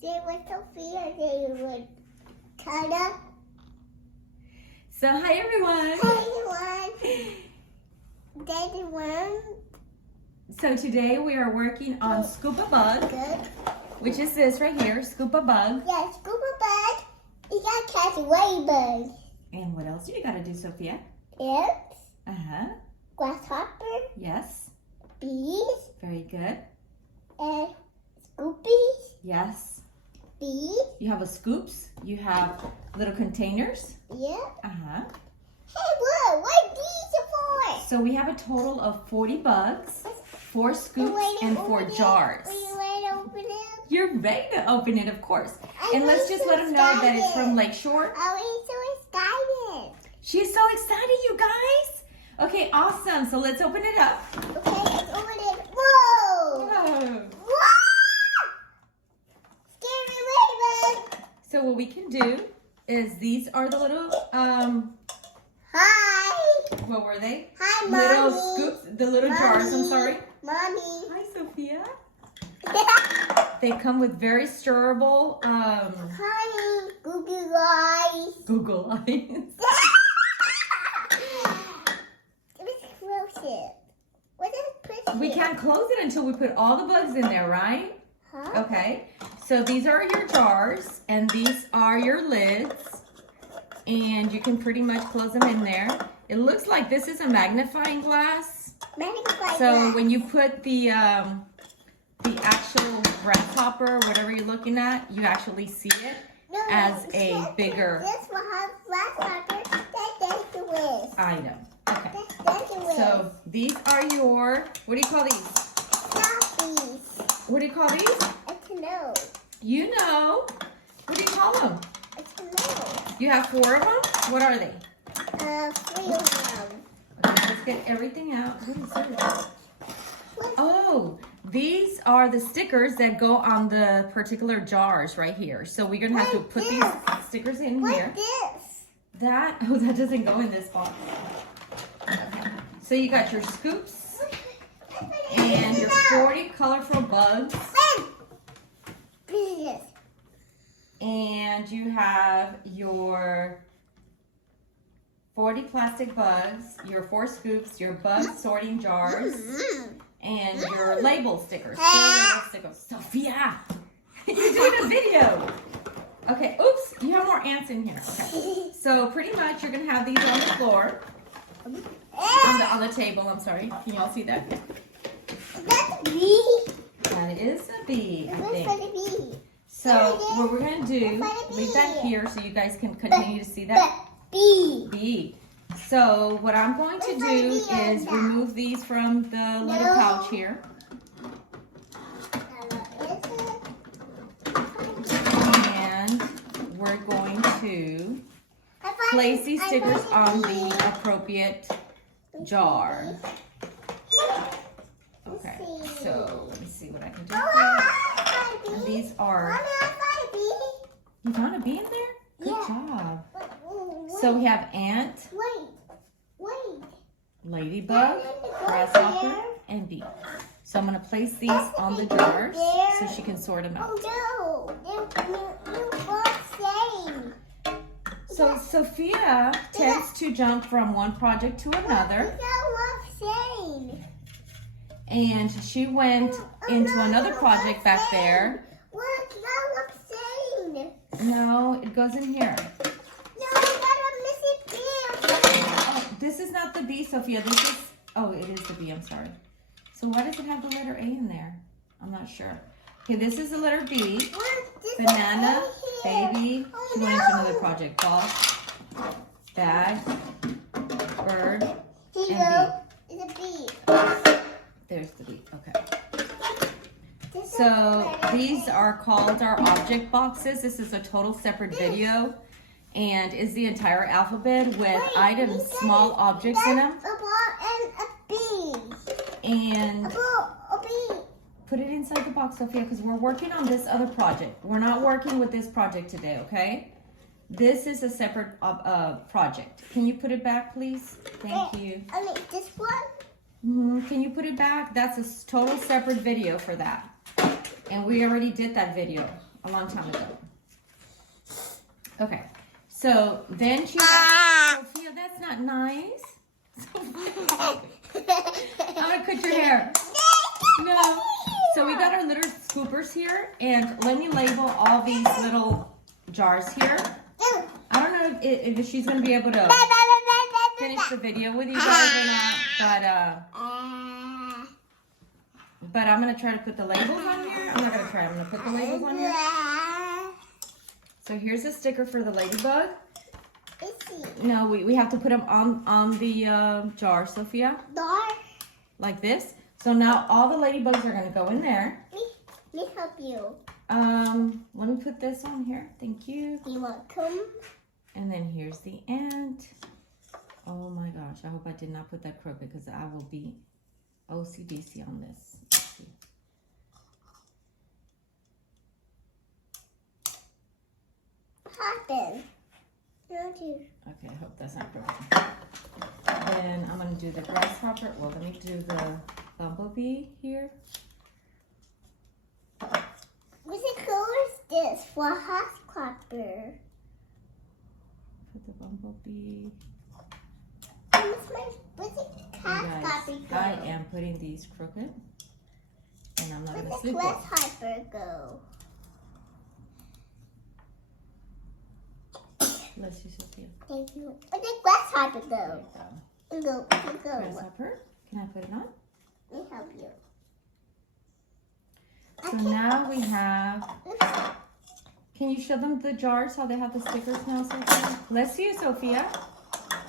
Say what Sophia say with Toddler. So hi everyone. Hi everyone. Daddy one. So today we are working on Scoop a Bug, Good. which is this right here, Scoop a Bug. Yeah, scoop a bug. You gotta catch a ladybug. And what else do you gotta do, Sophia? Ants. Grasshopper. Yes. Bees. Very good. And scoopies. Yes. Bees. You have a scoops. You have little containers. Yeah. Hey, look, what these are for? So we have a total of 40 bugs, 4 scoops, and 4 jars. Are you ready to open it? You're ready to open it, of course. And I'm let's just so let them know that it's from excited. Lakeshore. I'm so excited. She's so excited, you guys. Okay, awesome. So let's open it up. Okay, let's open it. Whoa! Whoa. Whoa! Scary ladybug. So what we can do is these are the little, Hi. what were they? Hi, Little Mommy. scoops, the little jars, I'm sorry. Mommy. Hi, Sophia. They come with very stirrable, Honey, Google eyes. Google eyes. It's explosive. What is explosive? We can't close it until we put all the bugs in there, right? Huh? Okay. So these are your jars, and these are your lids. And you can pretty much close them in there. It looks like this is a magnifying glass. Magnifying So glass. when you put the actual grasshopper, whatever you're looking at, you actually see it No, as a bigger. This will have grasshopper. That's the wish. I know. Okay. That's the wish. So these are your, what do you call these? Stoppies. What do you call these? It's a nose. You know. What do you call them? It's a nose. You have 4 of them? What are they? 3 of them. Okay, let's get everything out. What is this? Oh, these are the stickers that go on the particular jars right here. So we're going to have to put these stickers in here. What's this? That doesn't go in this box. Okay. So you got your scoops and your 40 colorful bugs. This. And you have your 40 plastic bugs, your 4 scoops, your bug sorting jars, and your label stickers. 4 label stickers. Sophia, you're doing a video. Okay, oops, you have more ants in here. Okay. So pretty much you're gonna have these on the floor, on the table, I'm sorry. Can y'all see that? That's a bee. That is a bee, I What's for think. the bee? So what we're gonna do, leave that here so you guys can continue to see that Bee. bee. So what I'm going to do is remove these from the little pouch here. And we're going to place these stickers on the appropriate jar. Okay, so let me see what I can do here. And these are, you found a bee in there? Good job. So we have ant, Wait. ladybug, grasshopper, and bee. So I'm going to place these on the jars so she can sort them out. Oh no, you both same. So Sophia tends to jump from one project to another, Same. and she went into another project back there. Look, same. No, it goes in here. No, I got a missing bee. This is not the bee, Sophia. This is, oh, it is the bee. I'm sorry. So why does it have the letter A in there? I'm not sure. Okay, this is the letter B. Banana, baby. She went into another project. Box, bag, bird, and bee. It's a bee. There's the bee. Okay. So these are called our object boxes. This is a total separate video and is the entire alphabet with items, small objects in them. A ball and a bee. And A ball, a bee. put it inside the box, Sophia, because we're working on this other project. We're not working with this project today, okay? This is a separate project. Can you put it back, please? Thank you. I mean, this one? Can you put it back? That's a total separate video for that. And we already did that video, a long time ago. Okay, so then she has, Sophia, that's not nice. I'm gonna cut your hair. No. So we got our little scoopers here, and let me label all these little jars here. I don't know if she's gonna be able to finish the video with you guys or not, but I'm gonna try to put the labels on here. I'm not gonna try. I'm gonna put the labels on here. So here's a sticker for the ladybug. No, we have to put them on the jar, Sophia. Like this. So now all the ladybugs are gonna go in there. Let me help you. Let me put this on here. Thank you. You're welcome. And then here's the ant. Oh my gosh, I hope I did not put that crooked because I will be OCDC on this. Let's see. Happen. Okay, I hope that's not crooked. Then I'm going to do the grasshopper. Well, let me do the bumblebee here. What's the color is this for a hopscotcher? Put the bumblebee. What's the Guys, hopscotcher I am putting these crooked. And I'm not going to Where's the sleep well. grasshopper go? Bless you, Sophia. Thank you. Where'd the grasshopper There go? you Go. Grasshopper, can I put it on? Let me help you. So now we have, can you show them the jars, how they have the stickers now, Sophia? Bless you, Sophia.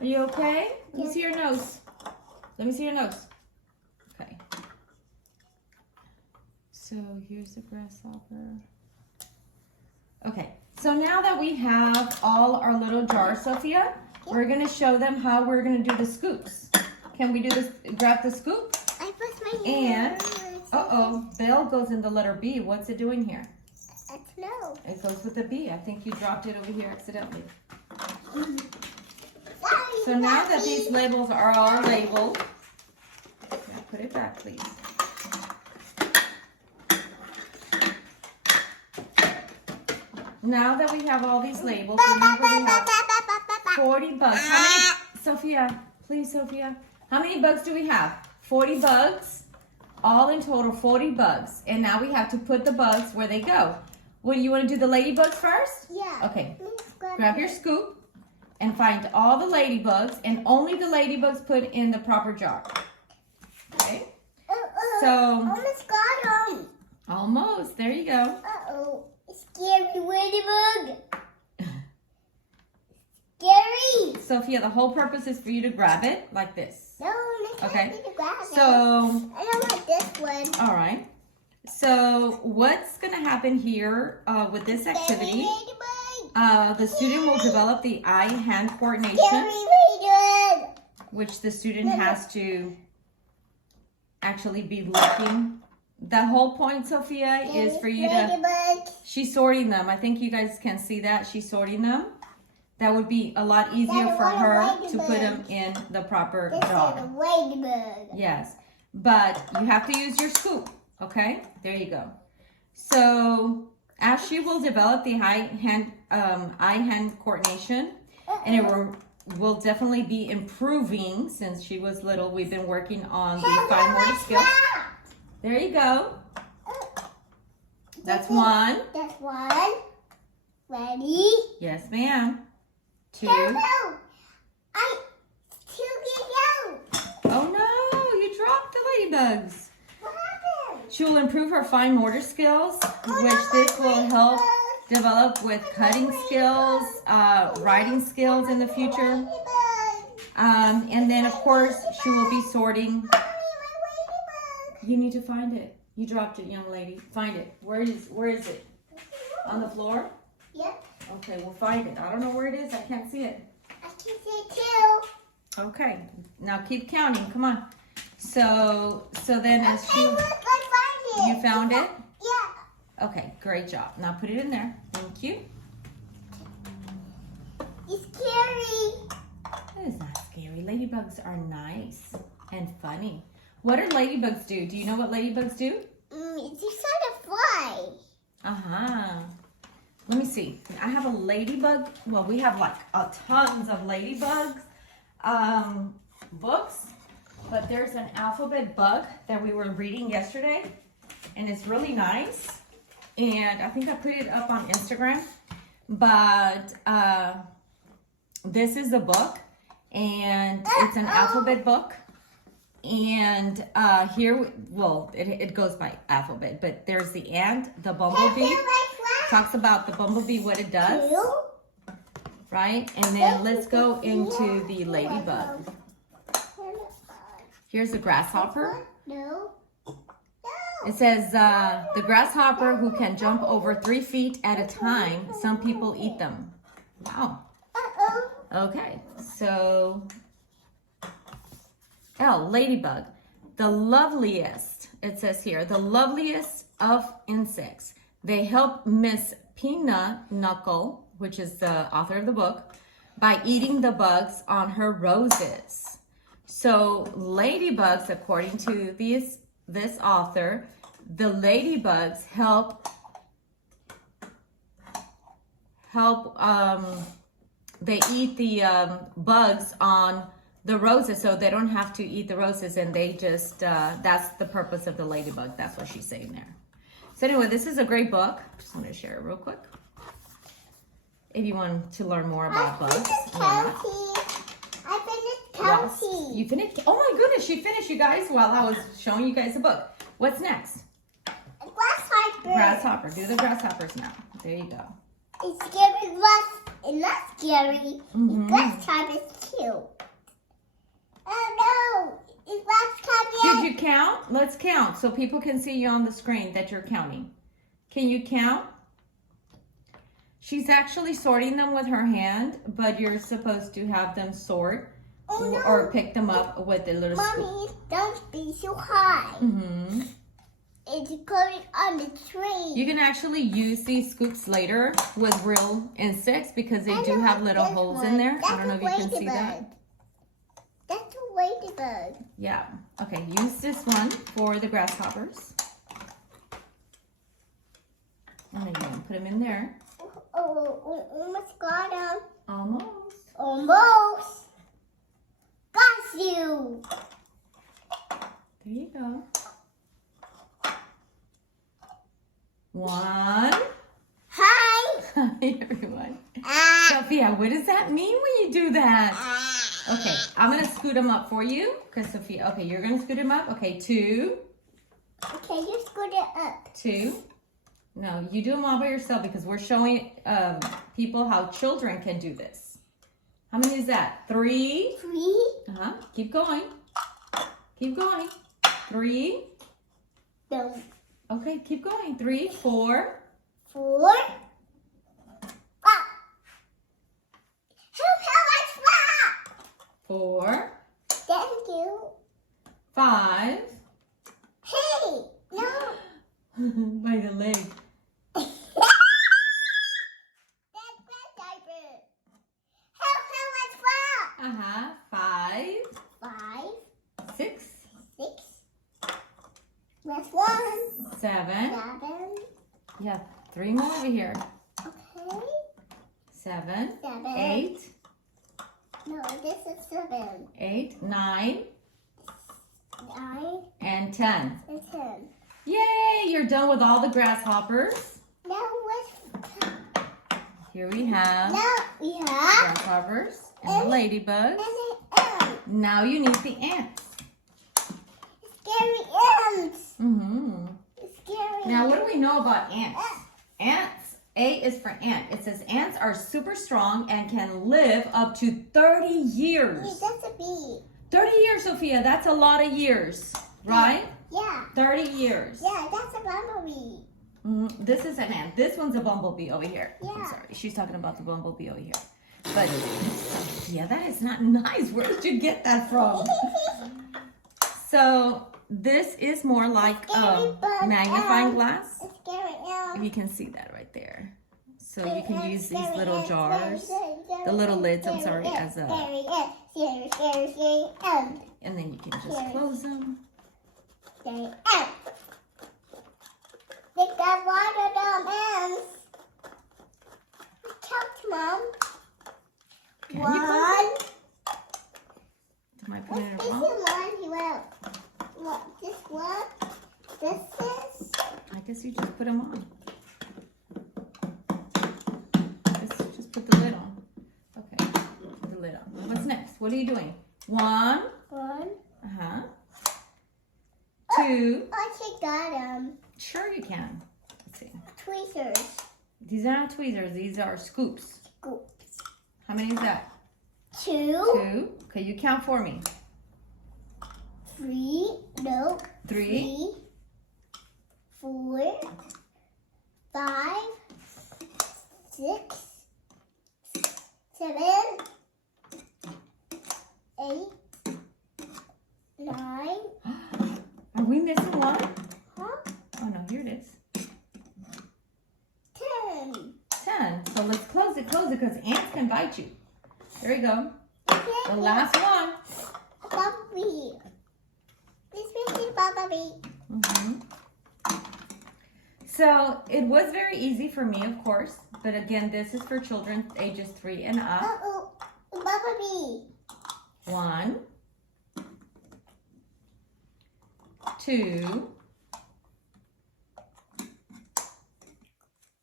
Are you okay? Let me see your nose. Let me see your nose. Okay. So here's the grasshopper. Okay, so now that we have all our little jars, Sophia, we're gonna show them how we're gonna do the scoops. Can we do this, grab the scoop? I put my And, Bell goes in the letter B. What's it doing here? I don't know. It goes with the B. I think you dropped it over here accidentally. So now that these labels are all labeled, now put it back, please. Now that we have all these labels, remember we have 40 bugs. How many, Sophia, please, Sophia. How many bugs do we have? 40 bugs. All in total, 40 bugs. And now we have to put the bugs where they go. What, do you want to do the ladybugs first? Yeah. Okay. Grab your scoop and find all the ladybugs, and only the ladybugs put in the proper jar. Okay? So, almost got him. Almost. There you go. Uh-oh. Scary ladybug. Scary. Sophia, the whole purpose is for you to grab it like this. No, Okay. to grab it. So, I don't want this one. all right. So, what's going to happen here with this activity? The student will develop the eye-hand coordination, which the student has to actually be looking. The whole point, Sophia, is for you to... She's sorting them. I think you guys can see that. She's sorting them. That would be a lot easier for her to put them in the proper jar. Yes, but you have to use your scoop, okay? There you go. So as she will develop the eye-hand coordination, and it will definitely be improving since she was little. We've been working on the fine motor skills. There you go. That's one. That's one. Ready? Yes, ma'am. Two. No. I still get out. Oh no, you dropped the ladybugs. What happened? She will improve her fine motor skills, which this will help develop with cutting skills, writing skills in the future. And then of course, she will be sorting. You need to find it. You dropped it, young lady. Find it. Where is it? On the floor? Yep. Okay, we'll find it. I don't know where it is. I can't see it. I can see it too. Okay. Now keep counting. Come on. So then as she... Look, I find it. You found it? Yeah. Okay, great job. Now put it in there. Thank you. It's scary. That is not scary. Ladybugs are nice and funny. What do ladybugs do? Do you know what ladybugs do? It's just sort of fly. Uh-huh. see. I have a ladybug. Well, we have like tons of ladybugs books, but there's an alphabet bug that we were reading yesterday, and it's really nice. And I think I put it up on Instagram, but this is a book, and it's an alphabet book. And here, well, it goes by alphabet, but there's the ant, the bumblebee. Talks about the bumblebee, what it does, right? And then let's go into the ladybug. Here's a grasshopper. It says, the grasshopper who can jump over 3 feet at a time. Some people eat them. Wow. Okay, so, ladybug. The loveliest, it says here, the loveliest of insects. They help Miss Peanut Knuckle, which is the author of the book, by eating the bugs on her roses. So ladybugs, according to this author, the ladybugs help they eat the bugs on the roses, so they don't have to eat the roses, and they just that's the purpose of the ladybug. That's what she's saying there. So anyway, this is a great book. Just want to share it real quick if you want to learn more about bugs. I finished counting. You finished? Oh my goodness, she finished, you guys, while I was showing you guys the book. What's next? Grasshopper. Grasshopper. Do the grasshoppers now. There you go. It's scary. It's not scary. The grasshopper is cute. Oh no! It's grasshopper. Did you count? Let's count so people can see you on the screen that you're counting. Can you count? She's actually sorting them with her hand, but you're supposed to have them sort or pick them up with a little scoop. Mommy, don't be so high. It's going on the tree. You can actually use these scoops later with real insects because they do have little holes in there. I don't know if you can see that. That's a ladybug. Yeah. Okay, use this one for the grasshoppers. And then you're going to put them in there. Oh, almost got him. Almost. Almost. Got you. There you go. 1. Hi. Hi, everyone. Sophia, what does that mean when you do that? Okay, I'm going to scoot them up for you. Because Sophia, okay, you're going to scoot them up. Okay, 2. Okay, you scoot it up. 2. No, you do them all by yourself because we're showing people how children can do this. How many is that? 3. 3. Keep going. Keep going. 3. No. Okay, keep going. 3, 4. 4. 5. Help, 4. Thank you. 5. Hey, no. By the leg. That's grasshopper. Help, 5. 5. 6. 6. That's 1. 7. 7. Yeah, 3 more over here. Okay. 7. 7. 8. No, this is 7. 8. 9. 9. And 10. And 10. Yay! You're done with all the grasshoppers. Now what's... Here we have Now we have... grasshoppers and the ladybugs. And the ant. Now you need the ants. Scary ants. Scary. Now what do we know about ants? Ants, A is for ant. It says ants are super strong and can live up to 30 years. Wait, that's a bee. 30 years, Sophia. That's a lot of years, right? Yeah. 30 years. Yeah, that's a bumblebee. This is an ant. This one's a bumblebee over here. Yeah. I'm sorry. She's talking about the bumblebee over here. But yeah, that is not nice. Where did you get that from? So this is more like a magnifying glass. Scary ant. You can see that right there. So you can use these little jars, the little lids, I'm sorry, as a... Scary ant. And then you can just close them. Scary ant. They got water down ants. guess you just put them on. Just put the lid on. Okay, put the lid on. What's next? What are you doing? 1. 1. Uh-huh. 2. I think got them. Sure you can. Let's see. Tweezers. These are not tweezers. These are scoops. Scoops. How many is that? 2. 2. Okay, you count for me. 3. No. 3. 4. 5. 6. 7. 8. 9. Are we missing one? Huh? Oh no, here it is. 10. 10. So let's close it because ants can bite you. There you go. The last one. Buggy. This is Buggy. So it was very easy for me, of course. But again, this is for children ages 3 and up. Uh-oh. Buggy. 1. 2.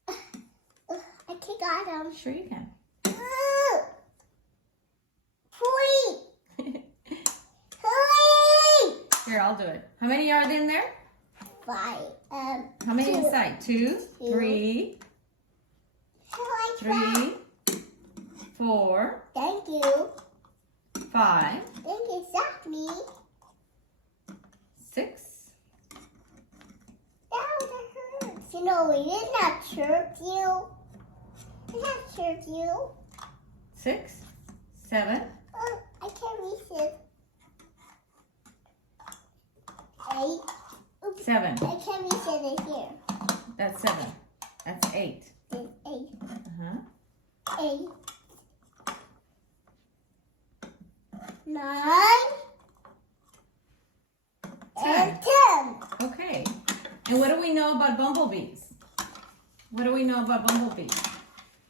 I think I got them. Sure you can. 3. 3. Here, I'll do it. How many are in there? 5. How many 2. inside? 2, 3, I like 3, 4, Thank you. 5, Thank you, Exactly. 6. That hurts. You know, we did not hurt you. We did not hurt you. 6, 7, I can't reach it. 8. Oops. 7. I can't reach it in here. That's 7. That's 8. There's 8. 8. 9. 10. And 10. Okay. And what do we know about bumblebees? What do we know about bumblebees?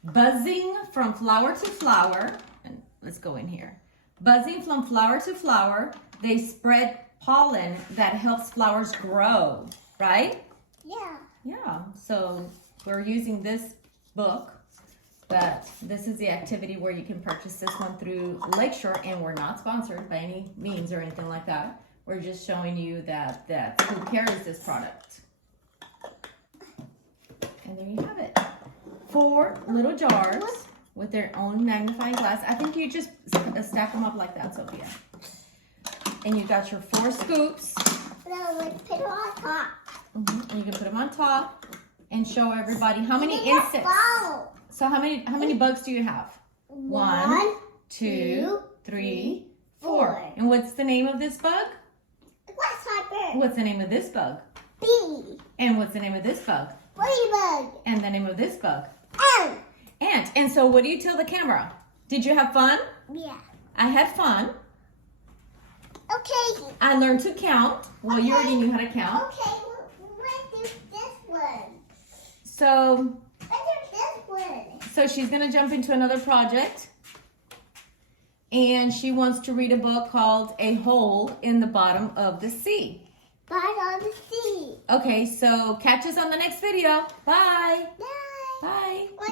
Buzzing from flower to flower. And let's go in here. Buzzing from flower to flower. They spread pollen that helps flowers grow, right? Yeah. Yeah. So we're using this book, but this is the activity where you can purchase this one through Lakeshore, and we're not sponsored by any means or anything like that. We're just showing you that who carries this product. And there you have it. 4 little jars with their own magnifying glass. I think you just stack them up like that, Sophia. And you got your 4 scoops. No, let's put it on top. And you can put them on top and show everybody how many Look at insects. that ball. So how many bugs do you have? 1, 2, 3, 4. And what's the name of this bug? Grasshopper. What's the name of this bug? Bee. And what's the name of this bug? Ladybug. And the name of this bug? Ant. Ant. And so what do you tell the camera? Did you have fun? Yeah. I had fun. Okay. I learned to count. Well, you already knew how to count. Okay, let's do this one. So Let's do this one. So she's going to jump into another project. And she wants to read a book called A Hole in the Bottom of the Sea. Bottom of the sea. Okay, so catch us on the next video. Bye. Bye.